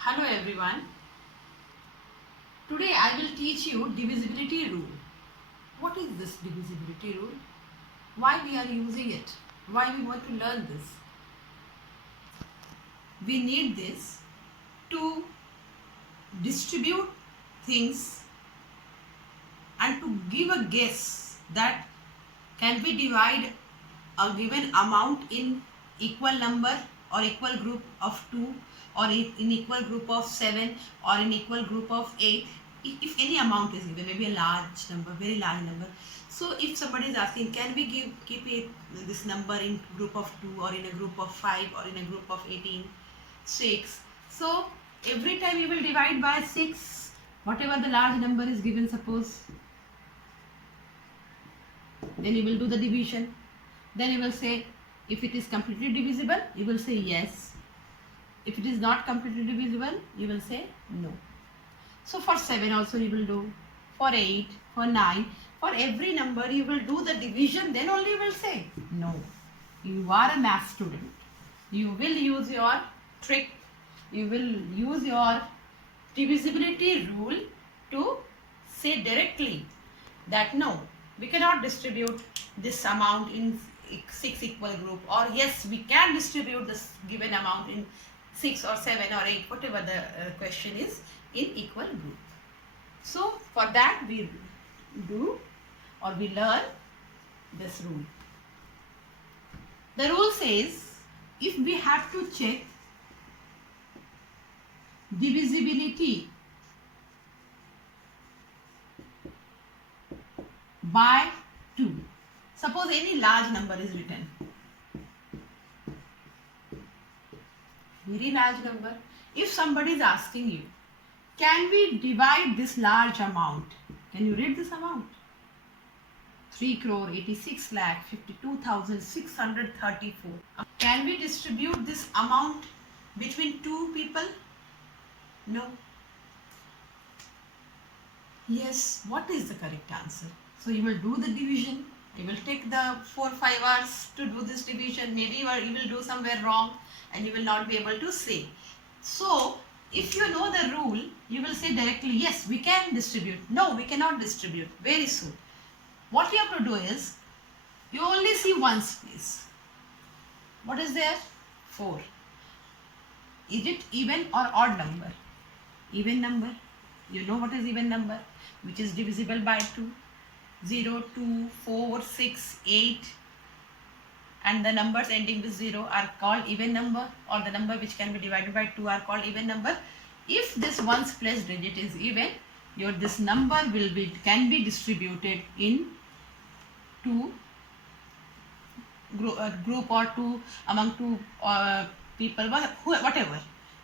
Hello everyone. Today I will teach you divisibility rule. What is this divisibility rule? Why we are using it? Why we want to learn this? We need this to distribute things and to give a guess that can we divide a given amount in equal number or equal group of 2 or in equal group of 7 or in equal group of 8. If any amount is given, maybe a large number, very large number. So if somebody is asking, can we keep this number in group of 2 or in a group of 5 or in a group of 18, 6. So every time you will divide by 6, whatever the large number is given, suppose, then you will do the division. Then you will say, if it is completely divisible, you will say yes. If it is not completely divisible, you will say no. So for 7 also you will do, for 8, for 9, for every number you will do the division, then only you will say no. You are a math student. You will use your trick, you will use your divisibility rule to say directly that no, we cannot distribute this amount in 6 equal group, or yes, we can distribute this given amount in 6 or 7 or 8, whatever the question is, in equal group. So for that we do or we learn this rule. The rule says, if we have to check divisibility by 2, suppose any large number is written, very large number. If somebody is asking you, can we divide this large amount? Can you read this amount? 3,86,52,634. Can we distribute this amount between 2 people? No. Yes. What is the correct answer? So you will do the division. You will take the 4-5 hours to do this division. Maybe you will do somewhere wrong and you will not be able to say. So if you know the rule, you will say directly, yes, we can distribute. No, we cannot distribute. Very soon. What you have to do is, you only see one space. What is there? 4. Is it even or odd number? Even number. You know what is even number? Which is divisible by 2. 0, 2, 4, 6, 8. And the numbers ending with 0 are called even number, or the number which can be divided by 2 are called even number. If this ones place digit is even, this number can be distributed in 2 group or 2 among 2 people, whatever.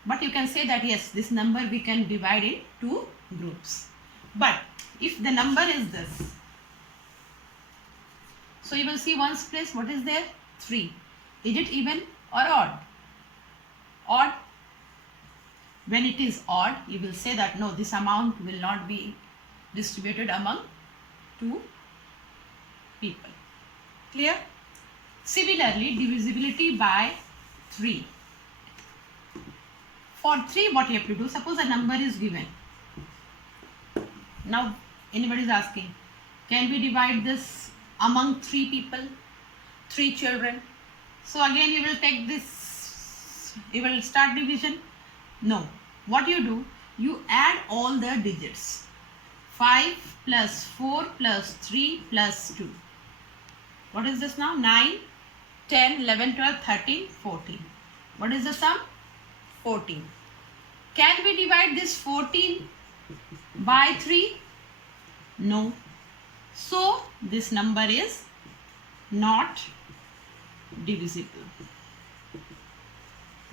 But you can say that yes, this number we can divide in 2 groups. But if the number is this, so you will see ones place, what is there? 3. Is it even or odd? Odd. When it is odd, you will say that no, this amount will not be distributed among 2 people. Clear? Similarly, divisibility by 3. For 3, what you have to do? Suppose a number is given. Now, anybody is asking, can we divide this among 3 people, 3 children? So again you will take this, you will start division. No. What you do? You add all the digits. 5 plus 4 plus 3 plus 2. What is this now? 9, 10, 11, 12, 13, 14. What is the sum? 14. Can we divide this 14 by 3? No. So this number is not divisible.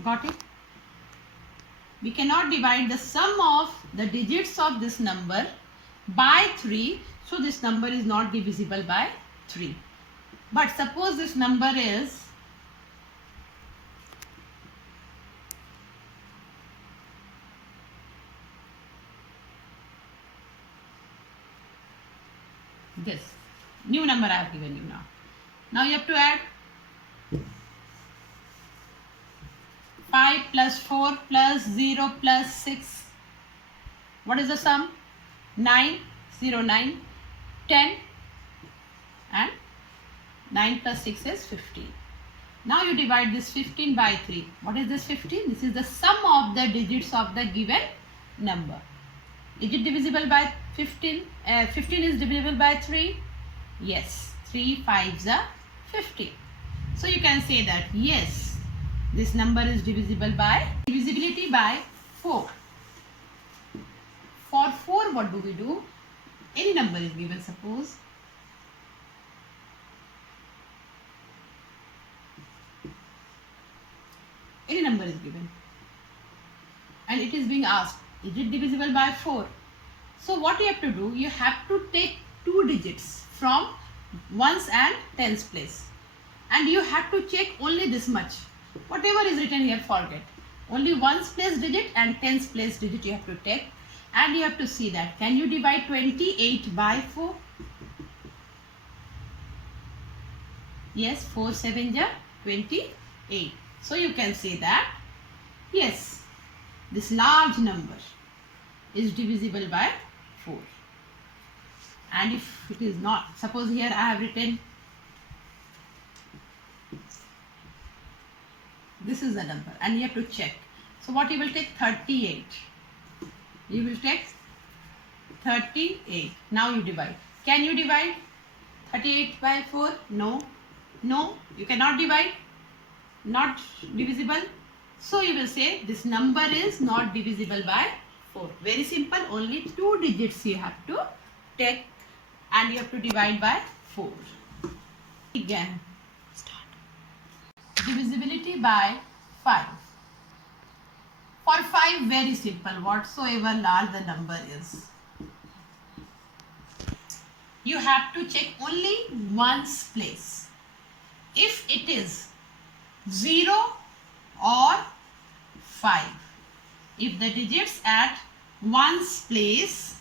Got it? We cannot divide the sum of the digits of this number by 3. So this number is not divisible by 3. But suppose this number is this. New number I have given you now. Now you have to add 5 plus 4 plus 0 plus 6. What is the sum? 9, 0, 9, 10 and 9 plus 6 is 15. Now you divide this 15 by 3. What is this 15? This is the sum of the digits of the given number. Is it divisible by 15? 15 is divisible by 3? Yes. 3 5s are 15. So you can say that yes, this number is divisible by divisibility by 4. For 4, what do we do? Any number is given, suppose. Any number is given. And it is being asked, is it divisible by 4? So what you have to do, you have to take 2 digits from 1s and 10s place. And you have to check only this much. Whatever is written here, forget. Only 1s place digit and 10s place digit you have to take. And you have to see that. Can you divide 28 by 4? Yes, 4 7 ja 28. So you can say that, yes, this large number is divisible by 4. And if it is not, suppose here I have written, this is the number and you have to check. So what you will take? 38. You will take 38. Now you divide. Can you divide 38 by 4? No. No, you cannot divide. Not divisible. So you will say this number is not divisible by 4. Very simple. Only 2 digits you have to take and you have to divide by 4. Again. Start. Divisibility by 5. For 5, very simple. Whatsoever large the number is, you have to check only 1's place. If it is 0 or 5, if the digits at 1's place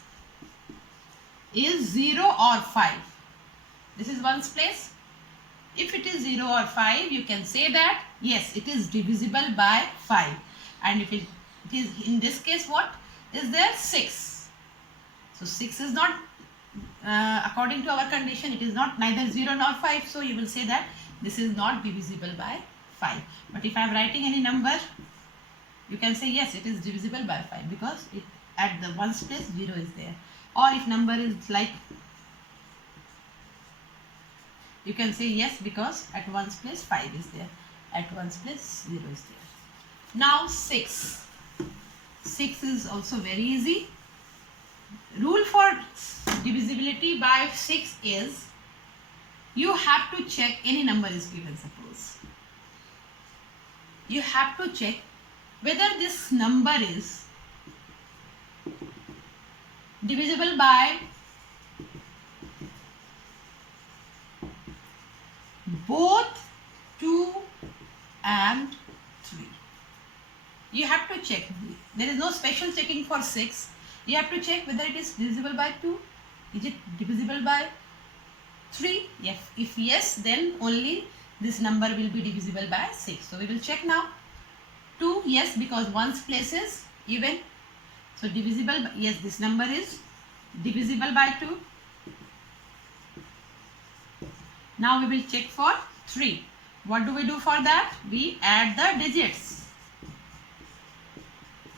is 0 or 5, this is 1's place. If it is 0 or 5, you can say that yes, it is divisible by 5. And if it is in this case, what is there? 6. So 6 is not according to our condition, it is not neither 0 nor 5. So you will say that this is not divisible by 5. But if I am writing any number, you can say yes, it is divisible by 5 because it at the 1's place 0 is there. Or if number is like, you can say yes because at 1's place 5 is there, at 1's place 0 is there. Now 6. 6 is also very easy. Rule for divisibility by 6 is, you have to check any number is given, suppose. You have to check whether this number is divisible by both 2 and 3. You have to check. There is no special checking for 6. You have to check whether it is divisible by 2. Is it divisible by 3? Yes. If yes, then only this number will be divisible by 6. So we will check now. 2, yes, because 1's place is even. So divisible by, yes, this number is divisible by 2. Now we will check for 3. What do we do for that? We add the digits.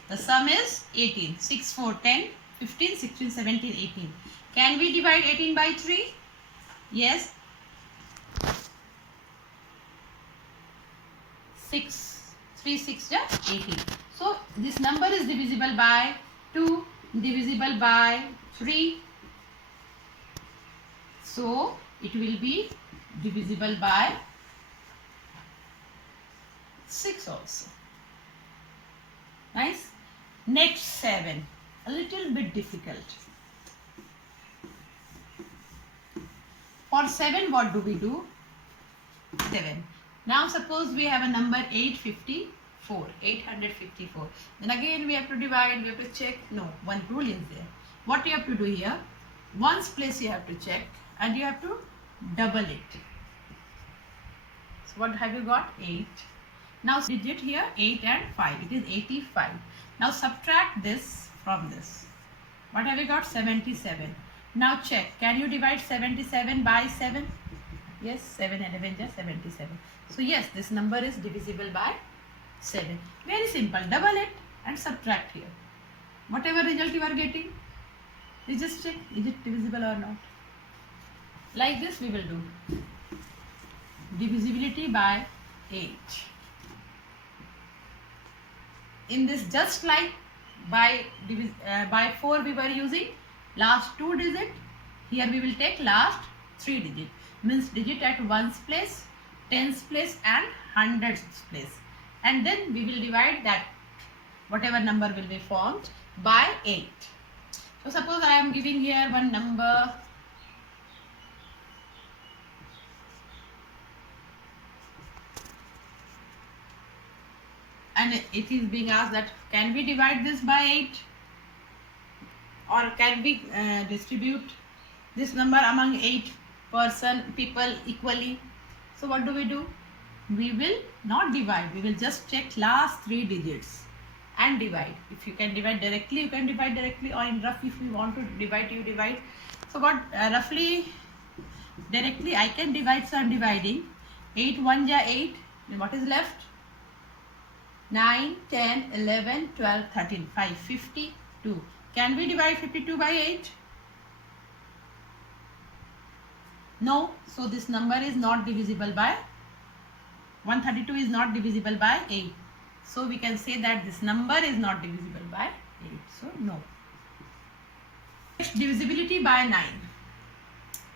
The sum is 18. 6, 4, 10, 15, 16, 17, 18. Can we divide 18 by 3? Yes. 6, 3, 6, 18. So this number is divisible by 2, divisible by 3. So it will be divisible by 6 also. Nice. Next 7. A little bit difficult. For 7, what do we do? 7. Now suppose we have a number 854. 854. Then again we have to divide, we have to check. No, one rule is there. What you have to do here? 1's place you have to check and you have to double it. So what have you got? 8. Now digit here 8 and 5. It is 85. Now subtract this from this. What have we got? 77. Now check. Can you divide 77 by 7? Yes, 7 and 11 is 77. So yes, this number is divisible by 7. Very simple. Double it and subtract here. Whatever result you are getting, you just check, is it divisible or not. Like this we will do. Divisibility by 8. In this, just like by 4 we were using last 2 digit, here we will take last 3 digit. Means digit at ones place, tens place and hundreds place. And then we will divide that whatever number will be formed by 8. So suppose I am giving here one number and it is being asked that can we divide this by 8 or can we distribute this number among 8 people equally. So what do? We will not divide, we will just check last 3 digits and divide. If you can divide directly, you can divide directly, or in rough if you want to divide, you divide. So what roughly directly I can divide, so I am dividing 8 1 ja 8, then what is left? 9, 10, 11, 12, 13, 5, 52. Can we divide 52 by 8? No. So this number is not divisible by 132 is not divisible by 8. So we can say that this number is not divisible by 8. So no. Divisibility by 9.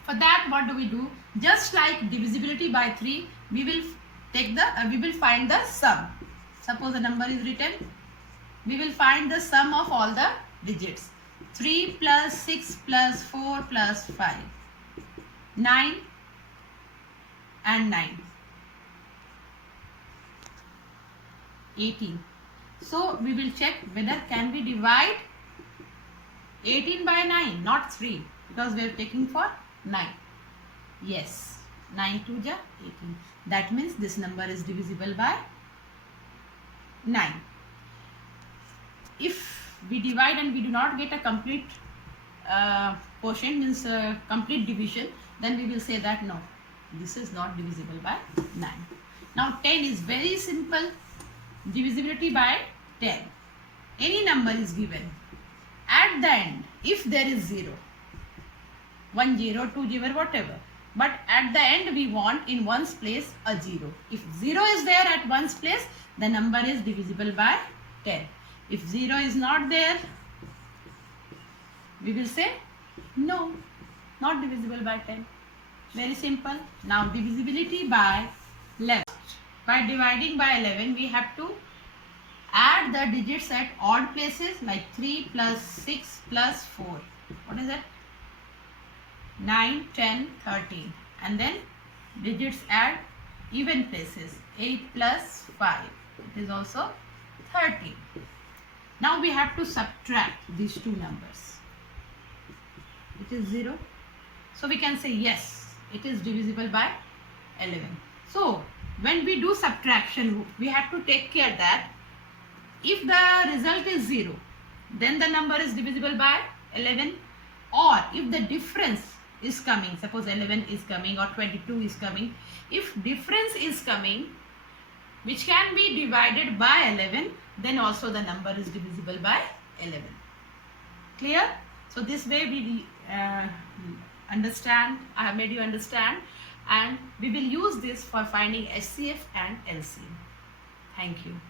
For that what do? Just like divisibility by 3, we will take we will find the sum. Suppose a number is written, we will find the sum of all the digits. 3 plus 6 plus 4 plus 5. 9 and 9. 18. So we will check whether can we divide 18 by 9, not 3, because we are taking for 9. Yes, 9 2 ja 18. That means this number is divisible by 9. If we divide and we do not get a complete quotient, means complete division, then we will say that no, this is not divisible by 9. Now 10 is very simple. Divisibility by 10. Any number is given. At the end, if there is 0, 1 0, 2 0, whatever, but at the end we want in ones place a 0. If 0 is there at ones place, the number is divisible by 10. If 0 is not there, we will say no, not divisible by 10. Very simple. Now divisibility by 11. By dividing by 11, we have to add the digits at odd places, like 3 plus 6 plus 4. What is that? 9, 10, 13. And then digits at even places, 8 plus 5. It is also 13. Now we have to subtract these two numbers. It is 0. So we can say yes, it is divisible by 11. So when we do subtraction, we have to take care that if the result is 0, then the number is divisible by 11, or if the difference is coming, suppose 11 is coming or 22 is coming, if difference is coming which can be divided by 11, then also the number is divisible by 11. Clear? So this way we understand, I have made you understand, and we will use this for finding HCF and LCM. Thank you.